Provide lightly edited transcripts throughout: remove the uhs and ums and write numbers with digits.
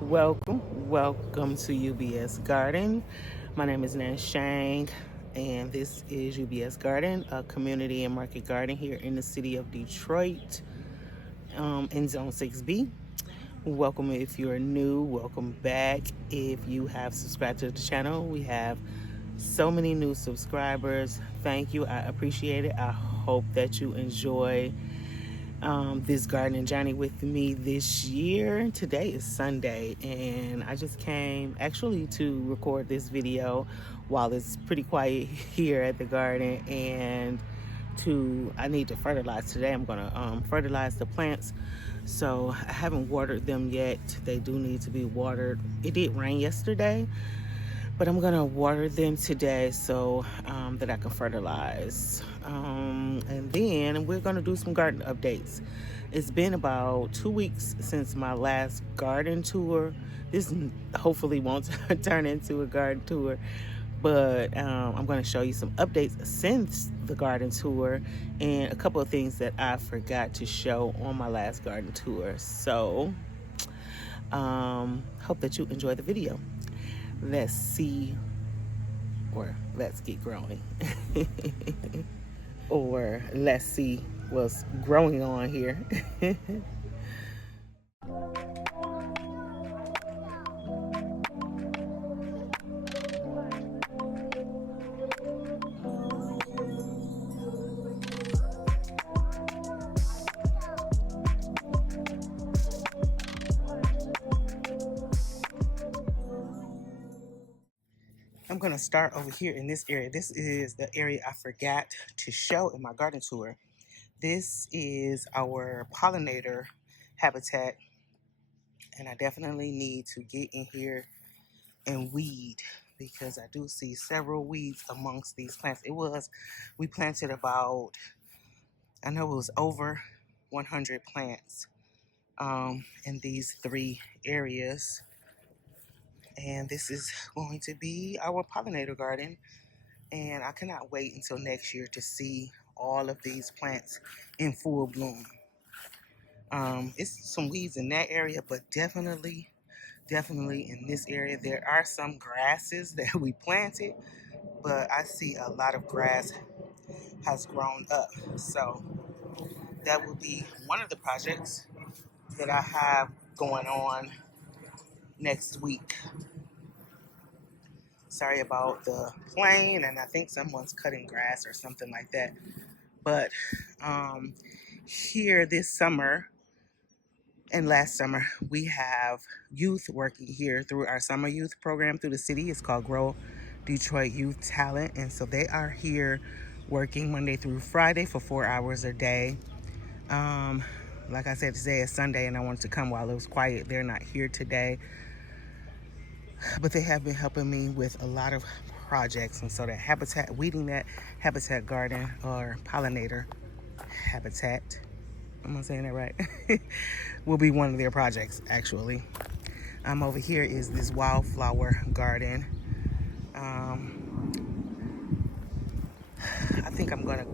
Welcome to UBS Garden. My name is Nan Shang, and this is UBS Garden, a community and market garden here in the city of Detroit, in Zone 6B. Welcome if you're new, welcome back. If you have subscribed to the channel, we have so many new subscribers. Thank you, I appreciate it. I hope that you enjoy this gardening journey with me this year. Today is Sunday, and I just came actually to record this video while it's pretty quiet here at the garden. And I need to fertilize today. I'm gonna fertilize the plants. So I haven't watered them yet. They do need to be watered. It did rain yesterday, but I'm gonna water them today so that I can fertilize. And then we're gonna do some garden updates. It's been about 2 weeks since my last garden tour. This hopefully won't turn into a garden tour, but I'm gonna show you some updates since the garden tour and a couple of things that I forgot to show on my last garden tour. So hope that you enjoy the video. Let's get growing. Or let's see what's growing on here. I'm gonna start over here in this area. This is the area I forgot to show in my garden tour. This is our pollinator habitat, and I definitely need to get in here and weed because I do see several weeds amongst these plants. We planted about, I know it was over 100 plants in these 3 areas. And this is going to be our pollinator garden. And I cannot wait until next year to see all of these plants in full bloom. It's some weeds in that area, but definitely in this area. There are some grasses that we planted, but I see a lot of grass has grown up. So that will be one of the projects that I have going on next week. Sorry about the plane, and I think someone's cutting grass or something like that. But here this summer and last summer, we have youth working here through our summer youth program through the city. It's called Grow Detroit Youth Talent. And so they are here working Monday through Friday for 4 hours a day. Like I said, today is Sunday, and I wanted to come while it was quiet. They're not here today, but they have been helping me with a lot of projects. And so that habitat, weeding that habitat garden or pollinator habitat, am I saying that right? Will be one of their projects, actually. Over here is this wildflower garden. I think I'm gonna,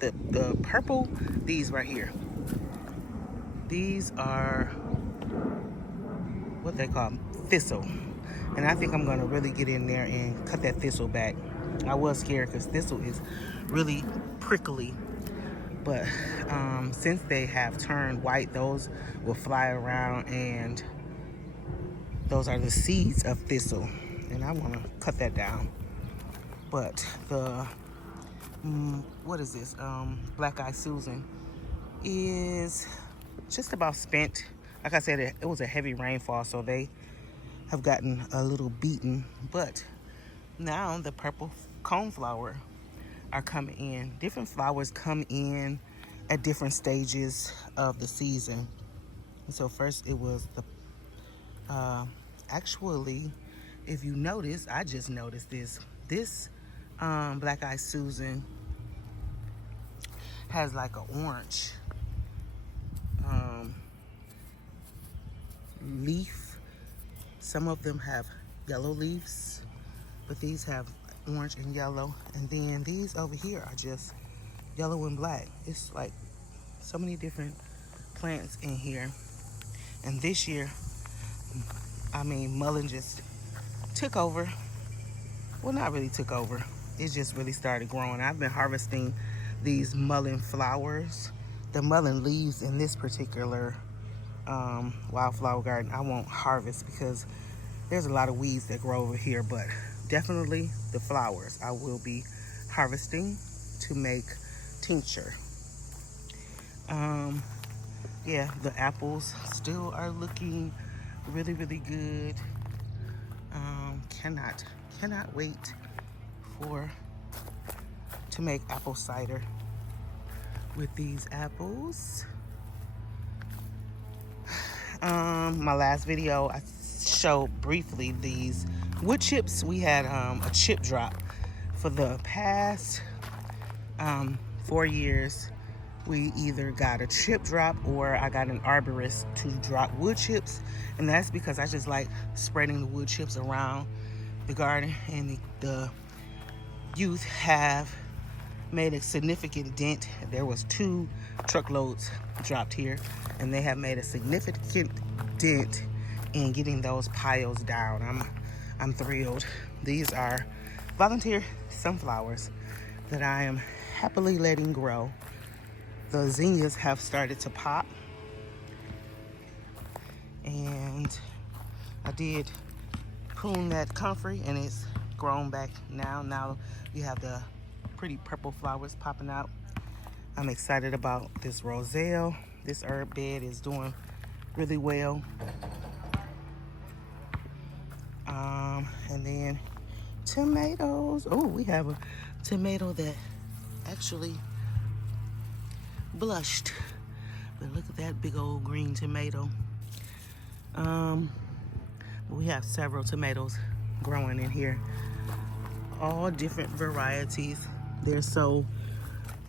the purple, these right here. These are what they call thistle. And I think I'm gonna really get in there and cut that thistle back. I was scared because thistle is really prickly. But since they have turned white, those will fly around, and those are the seeds of thistle. And I want to cut that down. But the, what is this? Black Eye Susan is just about spent. Like I said, it was a heavy rainfall, so they have gotten a little beaten. But now the purple coneflower are coming in. Different flowers come in at different stages of the season. And so first it was the, actually, if you notice, I just noticed this. This Black Eye Susan has like an orange leaf. Some of them have yellow leaves, but these have orange and yellow. And then these over here are just yellow and black. It's like so many different plants in here. And this year mullen just took over. Well, not really took over. It just really started growing. I've been harvesting these mullen flowers. The mullen leaves in this particular wildflower garden I won't harvest because there's a lot of weeds that grow over here, but definitely the flowers I will be harvesting to make tincture. Yeah, the apples still are looking really, really good. Cannot wait to make apple cider with these apples. My last video I showed briefly these wood chips. We had a chip drop for the past 4 years. We either got a chip drop or I got an arborist to drop wood chips, and that's because I just like spreading the wood chips around the garden, and the youth have made a significant dent. There was 2 truckloads dropped here, and they have made a significant dent in getting those piles down. I'm thrilled. These are volunteer sunflowers that I am happily letting grow. The zinnias have started to pop, and I did prune that comfrey and it's grown back now. Now you have the pretty purple flowers popping out. I'm excited about this roselle. This herb bed is doing really well. And then tomatoes. Oh, we have a tomato that actually blushed. But look at that big old green tomato. We have several tomatoes growing in here. All different varieties. They're so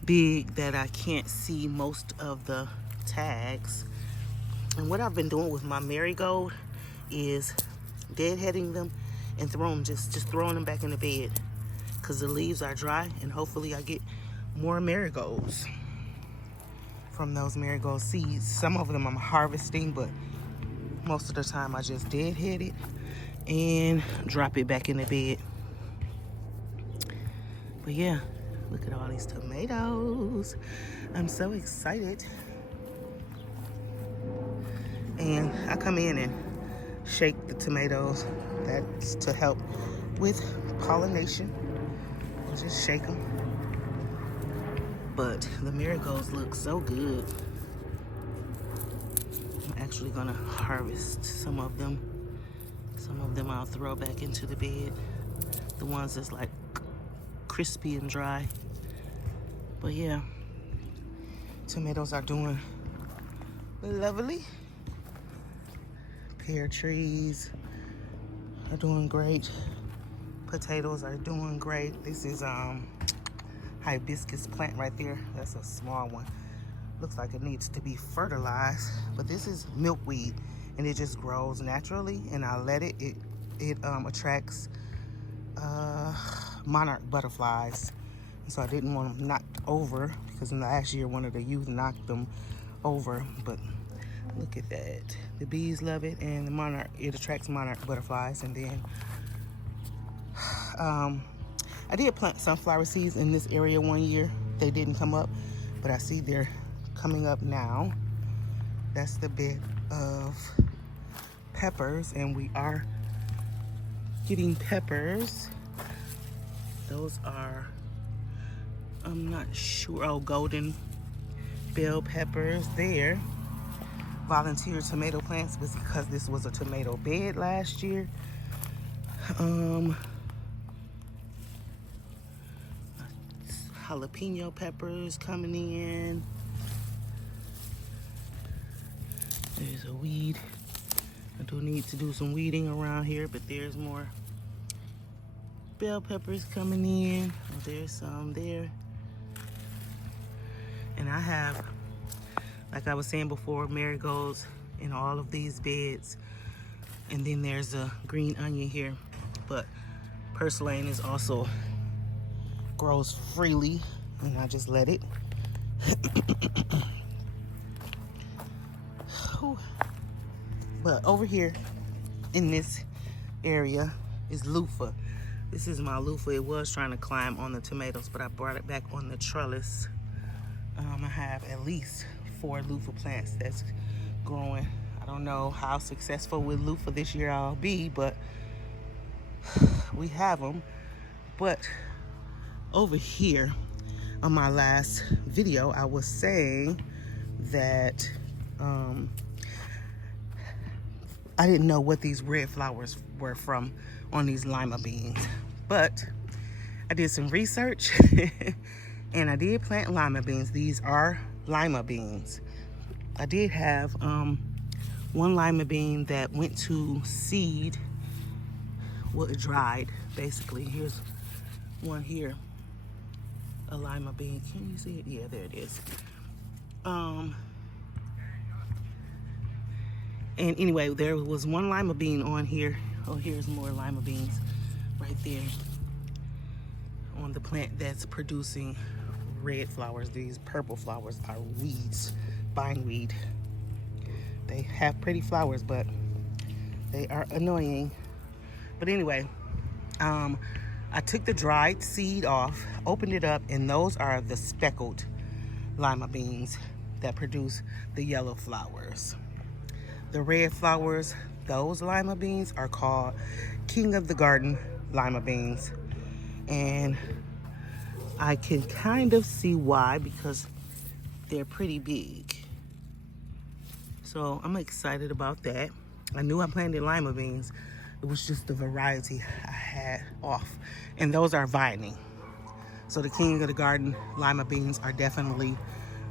big that I can't see most of the tags. And what I've been doing with my marigold is deadheading them and just throwing them back in the bed, because the leaves are dry, and hopefully I get more marigolds from those marigold seeds. Some of them I'm harvesting, but most of the time I just deadhead it and drop it back in the bed. But yeah, look at all these tomatoes. I'm so excited. And I come in and shake the tomatoes. That's to help with pollination. Just shake them. But the marigolds look so good. I'm actually gonna harvest some of them. Some of them I'll throw back into the bed. The ones that's like crispy and dry. But yeah, tomatoes are doing lovely. Pear trees are doing great. Potatoes are doing great. This is hibiscus plant right there. That's a small one. Looks like it needs to be fertilized, but this is milkweed, and it just grows naturally, and I let it attracts monarch butterflies. And so I didn't want them knocked over, because in the last year one of the youth knocked them over. But look at that. The bees love it, and the monarch, it attracts monarch butterflies. And then I did plant sunflower seeds in this area one year. They didn't come up, but I see they're coming up now. That's the bed of peppers, and we are getting peppers. Those are, I'm not sure, oh, golden bell peppers there. Volunteer tomato plants, because this was a tomato bed last year. Jalapeno peppers coming in. There's a weed. I do need to do some weeding around here, but there's more bell peppers coming in. Oh, there's some there. And I have, like I was saying before, marigolds in all of these beds. And then there's a green onion here. But purslane is also grows freely, and I just let it. But over here in this area is loofah. This is my loofah. It was trying to climb on the tomatoes, but I brought it back on the trellis. I have at least 4 loofah plants that's growing. I don't know how successful with loofah this year I'll be, but we have them. But over here on my last video, I was saying that I didn't know what these red flowers were from on these lima beans, but I did some research and I did plant lima beans. These are lima beans. I did have one lima bean that went to seed. Well, it dried basically. Here's one here, a lima bean. Can you see it? Yeah, there it is. And anyway, there was one lima bean on here. Oh, here's more lima beans right there on the plant that's producing red flowers. These purple flowers are weeds, bindweed. They have pretty flowers, but they are annoying. But anyway, I took the dried seed off, opened it up, and those are the speckled lima beans that produce the yellow flowers. The red flowers, those lima beans are called King of the Garden lima beans. And I can kind of see why, because they're pretty big. So I'm excited about that. I knew I planted lima beans. It was just the variety I had off. And those are vining. So the King of the Garden lima beans are definitely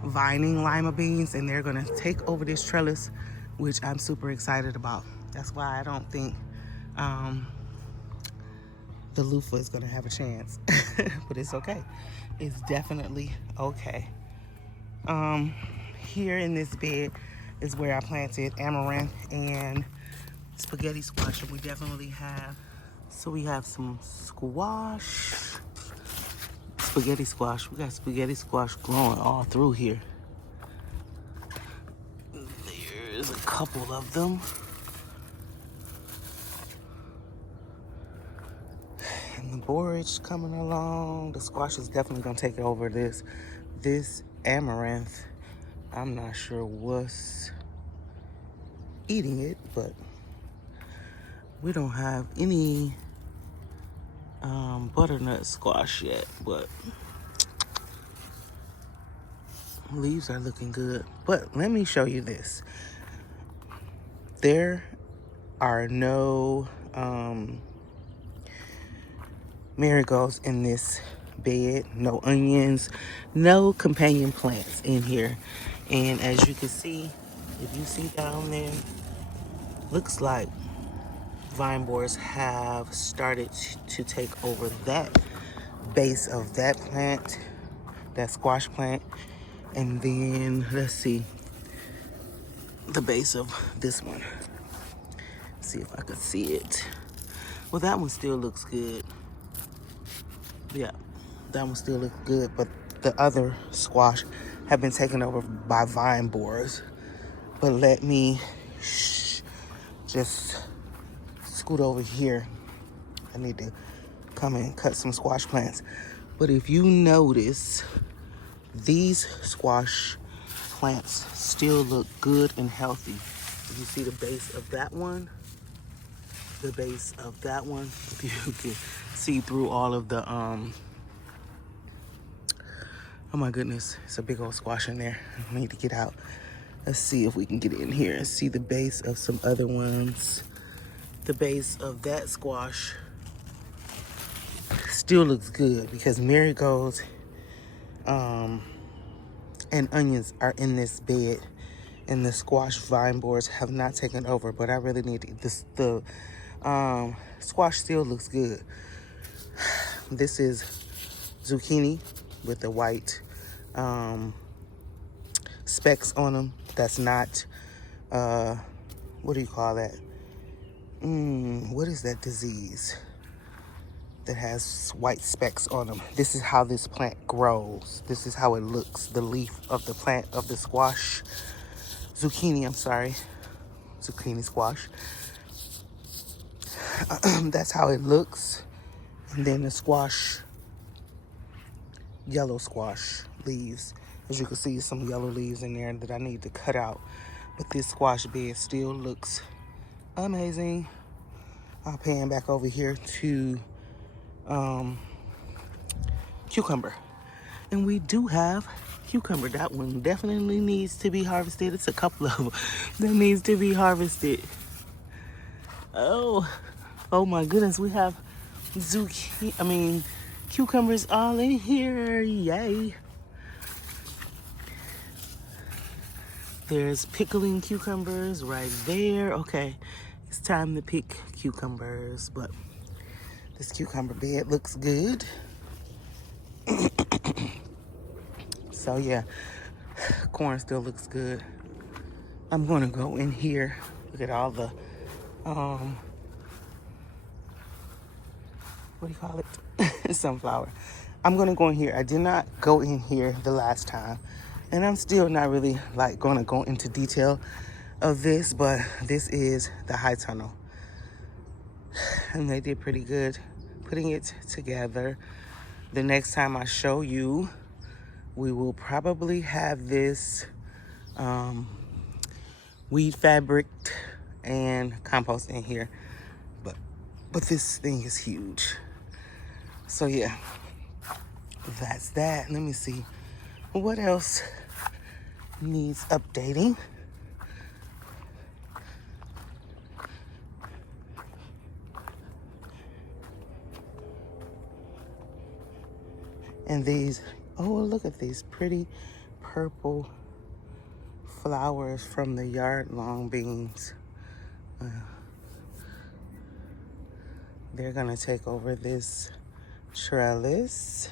vining lima beans, and they're gonna take over this trellis, which I'm super excited about. That's why I don't think the loofah is gonna have a chance, but it's okay. It's definitely okay. Here in this bed is where I planted amaranth and spaghetti squash, and we definitely have, so we have some squash, spaghetti squash. We got spaghetti squash growing all through here. There's a couple of them. And the borage coming along. The squash is definitely gonna take over this amaranth. I'm not sure what's eating it, but we don't have any butternut squash yet, but leaves are looking good. But let me show you this. There are no marigolds in this bed, no onions, no companion plants in here. And as you can see, if you see down there, looks like vine borers have started to take over that base of that plant, that squash plant. And then let's see the base of this one. See if I can see it. Well, that one still looks good. Yeah, that one still looks good, but the other squash have been taken over by vine borers. But let me just scoot over here. I need to come and cut some squash plants. But if you notice, these squash plants still look good and healthy. You see the base of that one, the base of that one. You can see through all of the oh my goodness, it's a big old squash in there. I need to get out. Let's see if we can get in here and see the base of some other ones. The base of that squash still looks good because marigolds and onions are in this bed, and the squash vine borers have not taken over. But I really need to, the squash still looks good. This is zucchini with the white specks on them. That's not what do you call that? What is that disease that has white specks on them? This is how this plant grows. This is how it looks, the leaf of the plant of the squash. Zucchini, I'm sorry. Zucchini squash. That's how it looks. And then the squash, yellow squash leaves. As you can see, some yellow leaves in there that I need to cut out. But this squash bed still looks amazing. I'll pan back over here to cucumber. And we do have cucumber. That one definitely needs to be harvested. It's a couple of them that needs to be harvested. Oh my goodness, we have cucumbers all in here. Yay. There's pickling cucumbers right there. Okay, it's time to pick cucumbers, but this cucumber bed looks good. So yeah, corn still looks good. I'm gonna go in here. Look at all the, what do you call it? Sunflower. I'm gonna go in here. I did not go in here the last time, and I'm still not really like gonna go into detail of this, but this is the high tunnel. And they did pretty good putting it together. The next time I show you, we will probably have this weed fabric and compost in here, but this thing is huge. So yeah, that's that. Let me see what else needs updating. And these, oh, look at these pretty purple flowers from the yard long beans. They're gonna take over this trellis.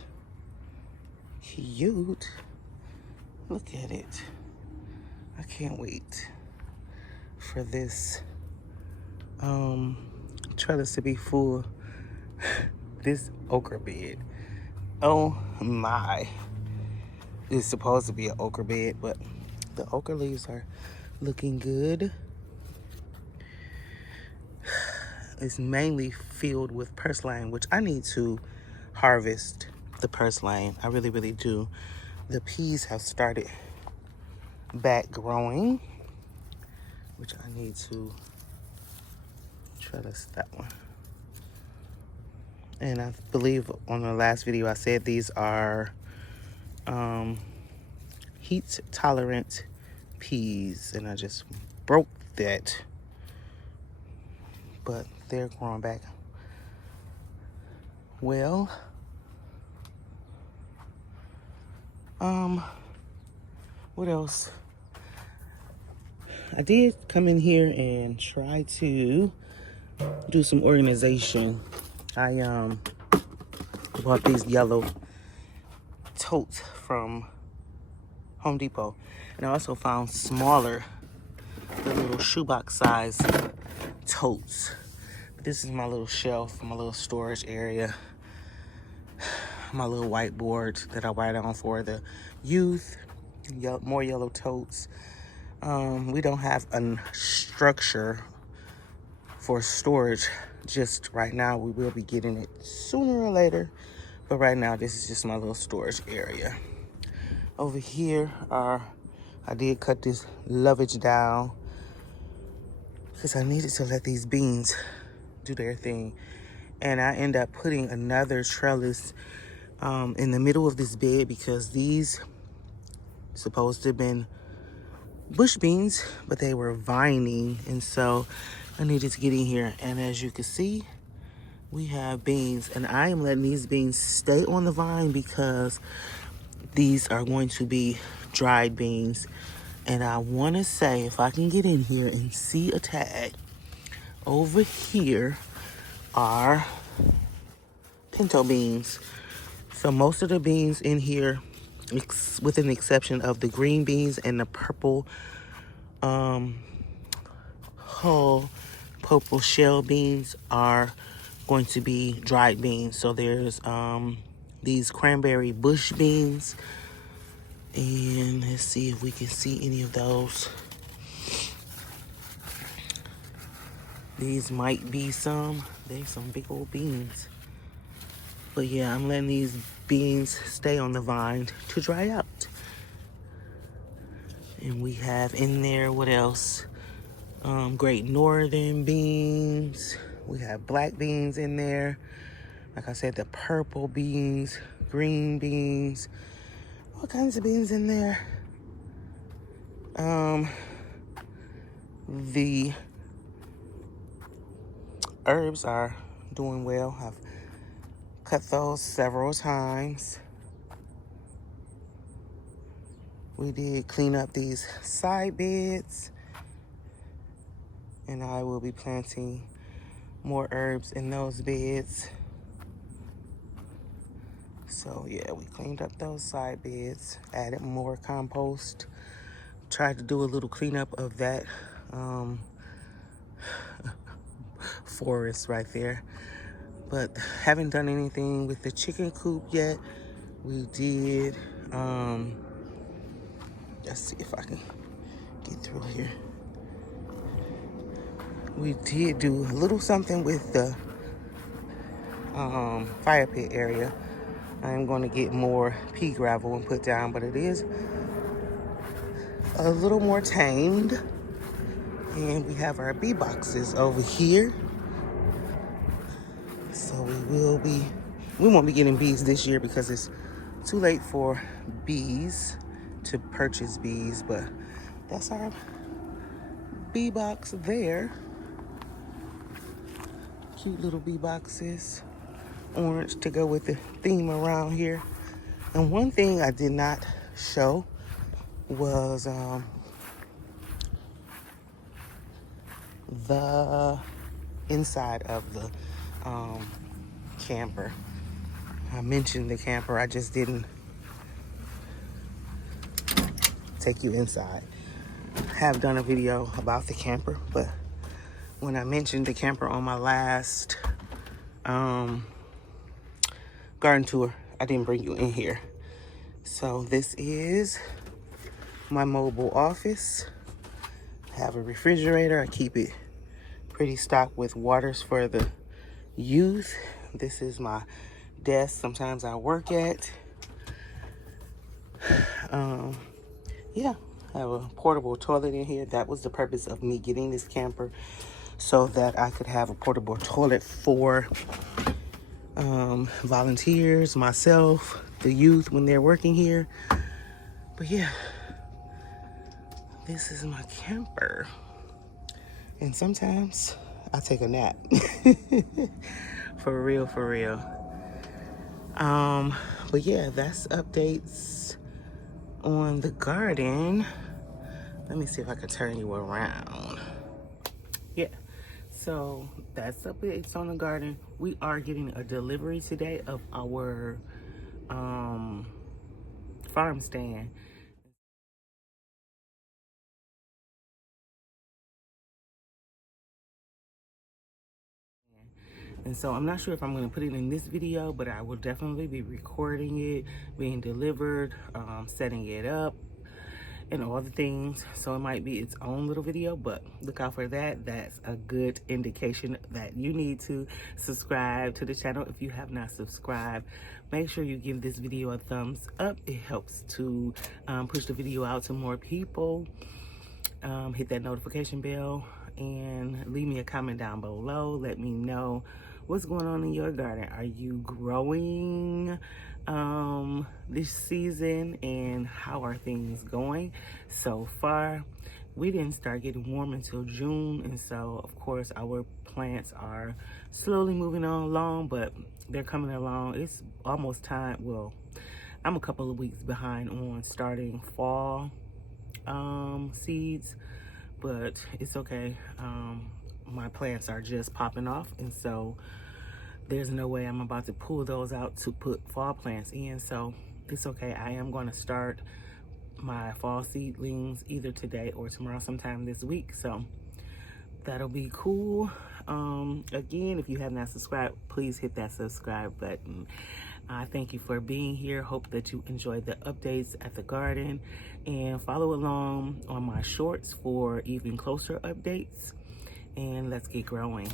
Cute. Look at it. I can't wait for this trellis to be full. This okra bed. Oh my. It's supposed to be an okra bed, but the okra leaves are looking good. It's mainly filled with purslane, which I need to harvest the purslane. I really, really do. The peas have started back growing, which I need to trellis that one. And I believe on the last video I said these are heat tolerant peas, and I just broke that, but they're growing back well. What else? I did come in here and try to do some organization. I bought these yellow totes from Home Depot, and I also found smaller, the little shoebox size totes. This is my little shelf, my little storage area, my little whiteboard that I write on for the youth. More yellow totes. We don't have a structure for storage just right now. We will be getting it sooner or later, but right now this is just my little storage area. Over here I did cut this lovage down because I needed to let these beans do their thing, and I end up putting another trellis in the middle of this bed because these supposed to have been bush beans, but they were vining, and so I needed to get in here. And as you can see, we have beans, and I am letting these beans stay on the vine because these are going to be dried beans. And I want to say, if I can get in here and see a tag, over here are pinto beans. So most of the beans in here, with an exception of the green beans and the purple hull purple shell beans, are going to be dried beans. So there's these cranberry bush beans, and let's see if we can see any of those. These might be some. There's some big old beans. But yeah, I'm letting these beans stay on the vine to dry out. And we have in there, what else? Great Northern beans. We have black beans in there. Like I said, the purple beans, green beans, all kinds of beans in there. The herbs are doing well. I've cut those several times. We did clean up these side beds, and I will be planting more herbs in those beds. So yeah, we cleaned up those side beds, added more compost, tried to do a little cleanup of that forest right there, but haven't done anything with the chicken coop yet. We did, let's see if I can get through here. We did do a little something with the fire pit area. I'm going to get more pea gravel and put down, but it is a little more tamed. And we have our bee boxes over here. So we won't be getting bees this year because it's too late for bees to purchase bees, but that's our bee box there. Cute little bee boxes. Orange to go with the theme around here. And one thing I did not show was the inside of the camper. I mentioned the camper, I just didn't take you inside. I have done a video about the camper, but when I mentioned the camper on my last garden tour, I didn't bring you in here. So this is my mobile office. I have a refrigerator. I keep it pretty stocked with waters for the youth. This is my desk sometimes I work at. Yeah, I have a portable toilet in here. That was the purpose of me getting this camper, so that I could have a portable toilet for volunteers, myself, the youth when they're working here. But yeah, this is my camper. And sometimes I take a nap. For real, for real. But yeah, that's updates on the garden. Let me see if I can turn you around. Yeah, so that's updates on the garden. We are getting a delivery today of our farm stand. And so I'm not sure if I'm going to put it in this video, but I will definitely be recording it, being delivered, setting it up, and all the things. So it might be its own little video, but look out for that. That's a good indication that you need to subscribe to the channel. If you have not subscribed, make sure you give this video a thumbs up. It helps to push the video out to more people. Hit that notification bell and leave me a comment down below. Let me know what's going on in your garden. Are you growing this season, and how are things going so far? We didn't start getting warm until June, and so of course our plants are slowly moving on along, but they're coming along. It's almost time. Well, I'm a couple of weeks behind on starting fall seeds, but it's okay. My plants are just popping off, and so there's no way I'm about to pull those out to put fall plants in, so it's okay. I am going to start my fall seedlings either today or tomorrow, sometime this week, so that'll be cool. Again, if you have not subscribed, please hit that subscribe button. Thank you for being here. Hope that you enjoyed the updates at the garden, and follow along on my shorts for even closer updates, and let's get growing.